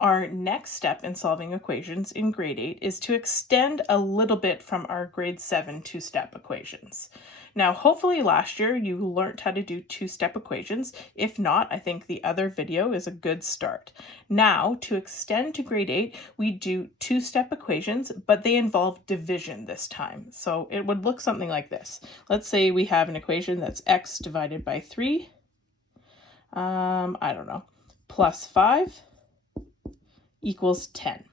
Our next step in solving equations in grade 8 is to extend a little bit from our grade 7 two-step equations. Now, hopefully last year you learned how to do two-step equations. If not, I think the other video is a good start. Now, to extend to grade 8, we do two-step equations, but they involve division this time. So it would look something like this. Let's say we have an equation that's x divided by 3, I don't know, plus 5 equals 10.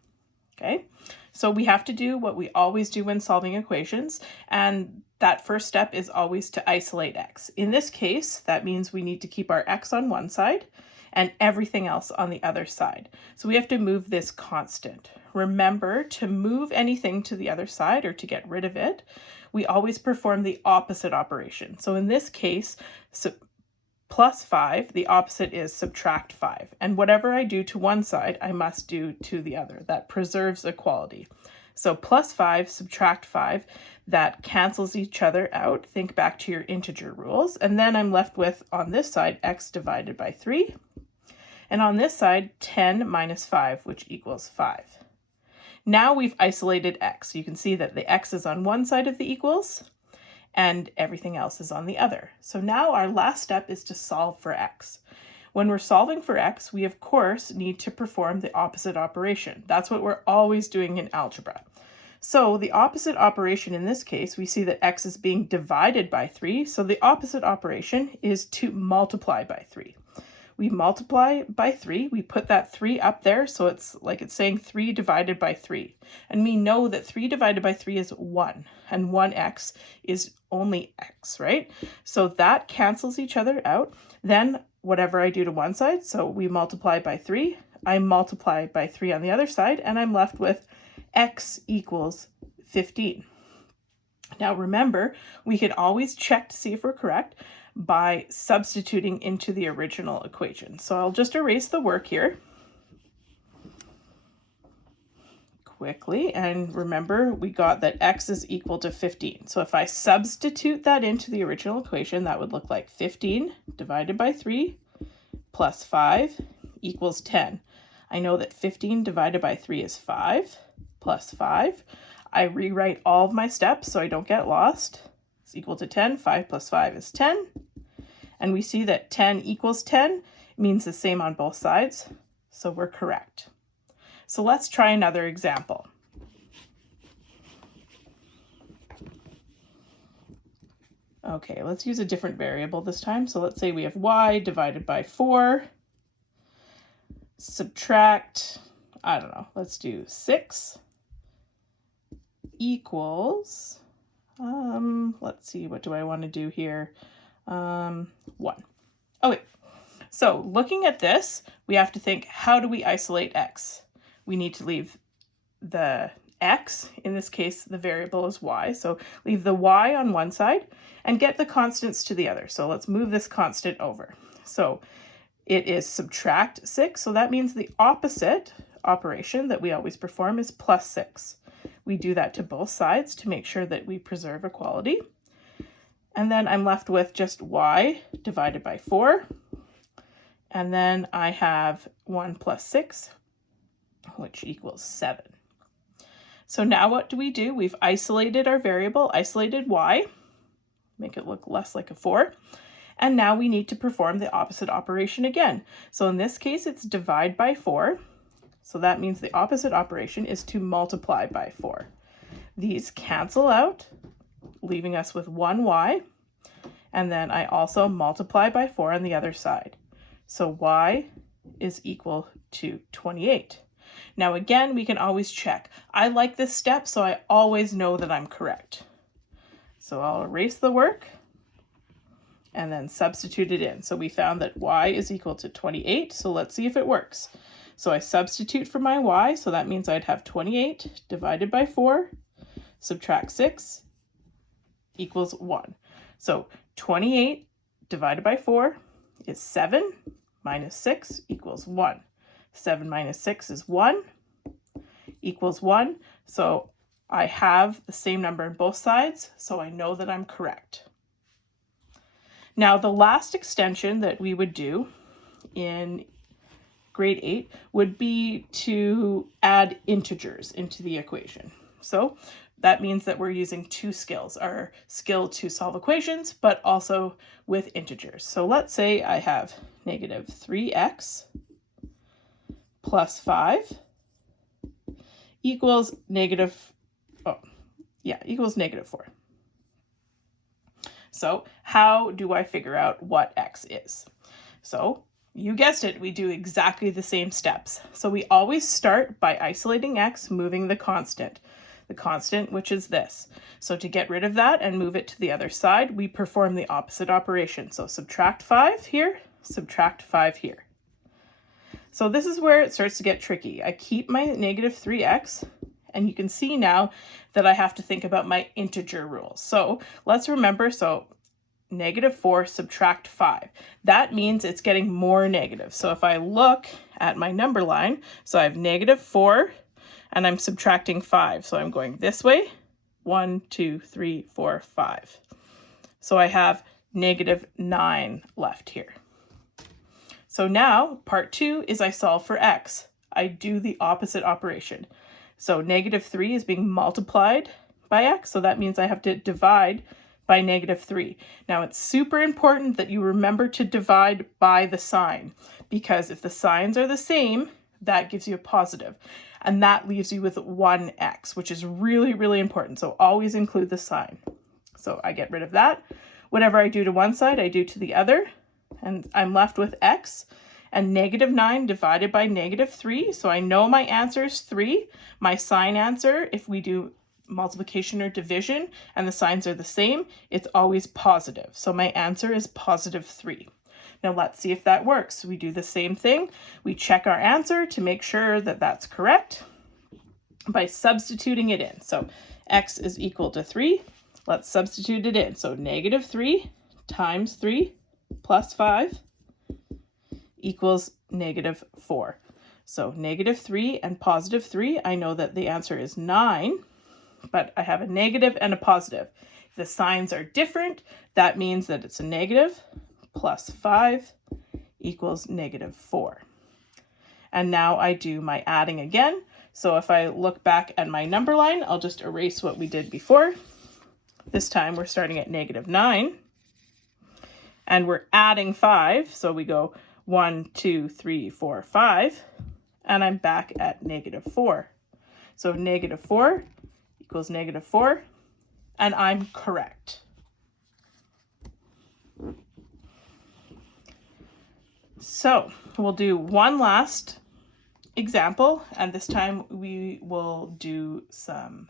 Okay, so we have to do what we always do when solving equations, and that first step is always to isolate x. In this case, that means we need to keep our x on one side and everything else on the other side. So we have to move this constant. Remember, to move anything to the other side or to get rid of it, we always perform the opposite operation. So in this case, plus 5, the opposite is subtract 5. And whatever I do to one side, I must do to the other. That preserves equality. So plus 5, subtract 5, that cancels each other out. Think back to your integer rules. And then I'm left with, on this side, x divided by 3. And on this side, 10 minus 5, which equals 5. Now we've isolated x. You can see that the x is on one side of the equals, and everything else is on the other. So now our last step is to solve for x. When we're solving for x, we of course need to perform the opposite operation. That's what we're always doing in algebra. So the opposite operation in this case, we see that x is being divided by 3, so the opposite operation is to multiply by 3. We multiply by 3, we put that 3 up there, so it's like it's saying 3 divided by 3. And we know that 3 divided by 3 is 1, and 1x is only x, right? So that cancels each other out. Then whatever I do to one side, so we multiply by 3, I multiply by 3 on the other side, and I'm left with x equals 15. Now remember, we can always check to see if we're correct by substituting into the original equation. So I'll just erase the work here quickly, and remember we got that x is equal to 15. So if I substitute that into the original equation, that would look like 15 divided by 3 plus 5 equals 10. I know that 15 divided by 3 is 5 plus 5. I rewrite all of my steps so I don't get lost. It's equal to 10. 5 plus 5 is 10. And we see that 10 equals 10 means the same on both sides, so we're correct. So let's try another example. Okay, let's use a different variable this time. So let's say we have y divided by 4, subtract, I don't know, let's do 6 equals, let's see, what do I want to do here? 1. Okay, so looking at this, we have to think, how do we isolate x? We need to leave the x, in this case, the variable is y, so leave the y on one side and get the constants to the other. So let's move this constant over. So it is subtract 6, so that means the opposite operation that we always perform is plus 6. We do that to both sides to make sure that we preserve equality. And then I'm left with just y divided by 4. And then I have 1 plus 6, which equals 7. So now what do? We've isolated our variable, isolated y, make it look less like a 4. And now we need to perform the opposite operation again. So in this case, it's divide by 4. So that means the opposite operation is to multiply by 4. These cancel out, leaving us with 1y, and then I also multiply by 4 on the other side. So y is equal to 28. Now again, we can always check. I like this step, so I always know that I'm correct. So I'll erase the work and then substitute it in. So we found that y is equal to 28, so let's see if it works. So I substitute for my y, so that means I'd have 28 divided by 4, subtract 6, equals 1. So 28 divided by 4 is 7, minus 6 equals 1. 7 minus 6 is 1, equals 1. So I have the same number on both sides, so I know that I'm correct. Now the last extension that we would do in grade 8 would be to add integers into the equation. So that means that we're using two skills, our skill to solve equations, but also with integers. So let's say I have negative 3x plus 5 equals negative, equals negative 4. So how do I figure out what x is? So you guessed it, we do exactly the same steps. So we always start by isolating x, moving the constant, which is this. So to get rid of that and move it to the other side, we perform the opposite operation. So subtract 5 here, subtract 5 here. So this is where it starts to get tricky. I keep my negative 3x, and you can see now that I have to think about my integer rules. So let's remember, negative 4 subtract 5. That means it's getting more negative. So if I look at my number line, so I have negative 4 and I'm subtracting 5. So I'm going this way, 1, 2, 3, 4, 5. So I have negative 9 left here. So now part 2 is I solve for x. I do the opposite operation. So negative 3 is being multiplied by x. So that means I have to divide by negative 3. Now it's super important that you remember to divide by the sign, because if the signs are the same, that gives you a positive, and that leaves you with 1x, which is really, really important. So always include the sign. So I get rid of that. Whatever I do to one side, I do to the other, and I'm left with x and negative 9 divided by negative 3. So I know my answer is 3. My sign answer, if we do multiplication or division and the signs are the same, it's always positive. So my answer is positive 3. Now let's see if that works. We do the same thing. We check our answer to make sure that that's correct by substituting it in. So x is equal to 3. Let's substitute it in. So negative 3 times 3 plus 5 equals negative 4. So negative 3 and positive 3, I know that the answer is 9. But I have a negative and a positive. If the signs are different, that means that it's a negative plus 5 equals negative 4. And now I do my adding again. So if I look back at my number line, I'll just erase what we did before. This time we're starting at negative 9. And we're adding 5. So we go 1, 2, 3, 4, 5. And I'm back at negative 4. So negative 4 equals negative 4, and I'm correct. So we'll do one last example, and this time we will do some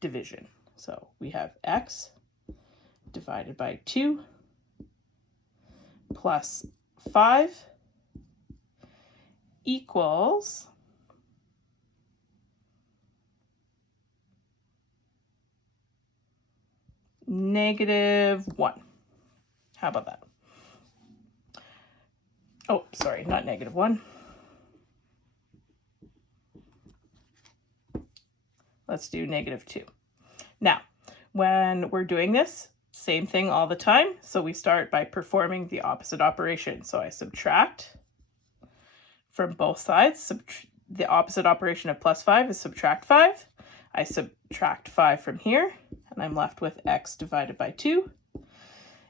division. So we have x divided by 2 plus 5 equals negative 1. How about that? Oh, sorry, not negative 1. Let's do negative 2. Now, when we're doing this, same thing all the time. So we start by performing the opposite operation. So I subtract from both sides. The opposite operation of plus 5 is subtract 5. I subtract 5 from here, and I'm left with x divided by 2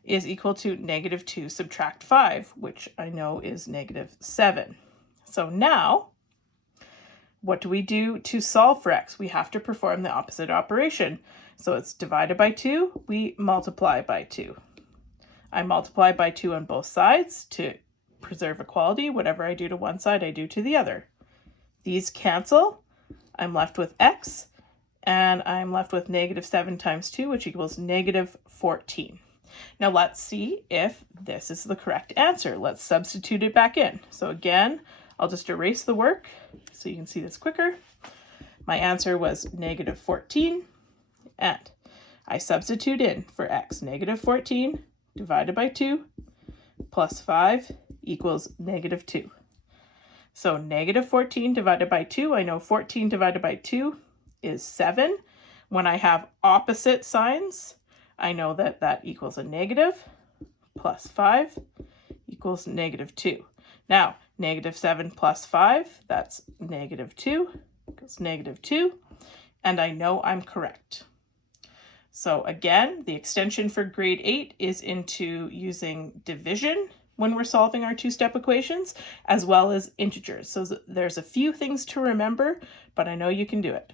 is equal to negative 2 subtract 5, which I know is negative 7. So now, what do we do to solve for x? We have to perform the opposite operation. So it's divided by 2, we multiply by 2. I multiply by 2 on both sides to preserve equality. Whatever I do to one side, I do to the other. These cancel. I'm left with x, and I'm left with negative 7 times 2, which equals negative 14. Now let's see if this is the correct answer. Let's substitute it back in. So again, I'll just erase the work so you can see this quicker. My answer was negative 14, and I substitute in for x. Negative 14 divided by 2 plus 5 equals negative 2. So negative 14 divided by 2, I know 14 divided by 2 is 7. When I have opposite signs, I know that that equals a negative, plus 5 equals negative 2. Now, Negative 7 plus 5, that's negative 2, equals negative 2, and I know I'm correct. So again, the extension for grade 8 is into using division when we're solving our two-step equations, as well as integers. So there's a few things to remember, but I know you can do it.